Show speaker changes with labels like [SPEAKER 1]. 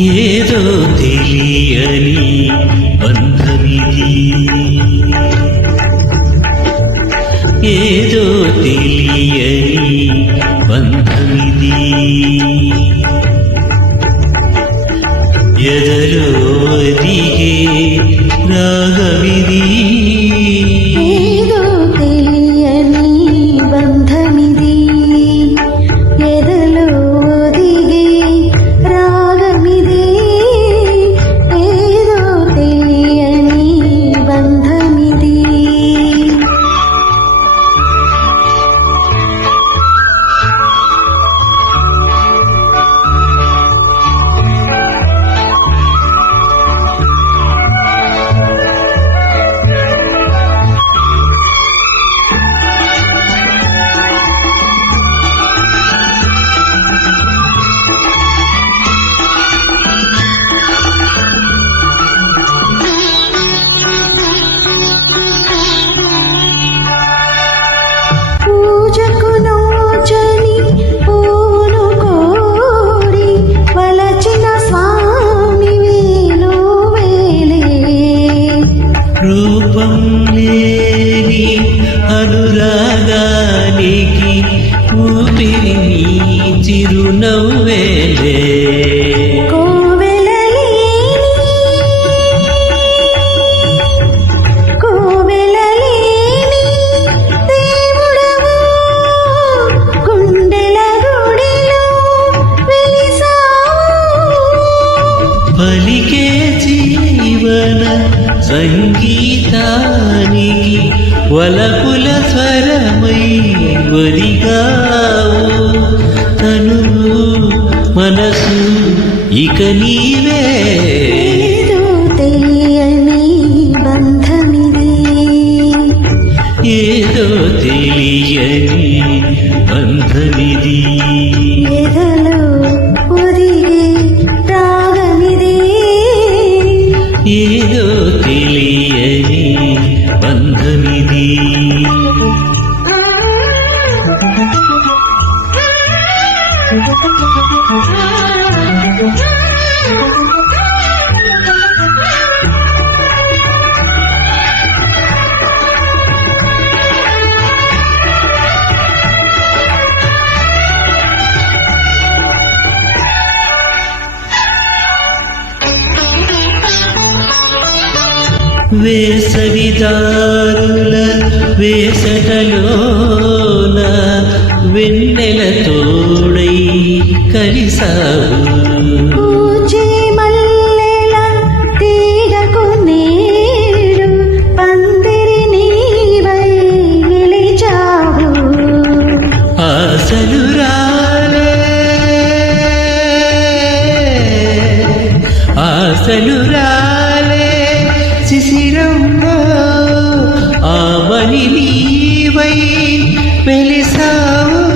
[SPEAKER 1] ఏదో తెలియని బంధమిది. ఏదో తెలియని బంధమిది. ఎదలో దిగే రాగమిది. అనురాగానికి ఊపిరి నీ చిరునవ్వేలే పలికే జీవన సంగీతానికి వలపుల స్వరమై ఒరిగావు తను మనసు ఇక నీవే.
[SPEAKER 2] ఏదో తెలియని బంధమిది.
[SPEAKER 1] వేసవిదారుల వేసటలోన వెన్నెల తోడై కలిసావు. ఆశలు రాలే పిలిసావు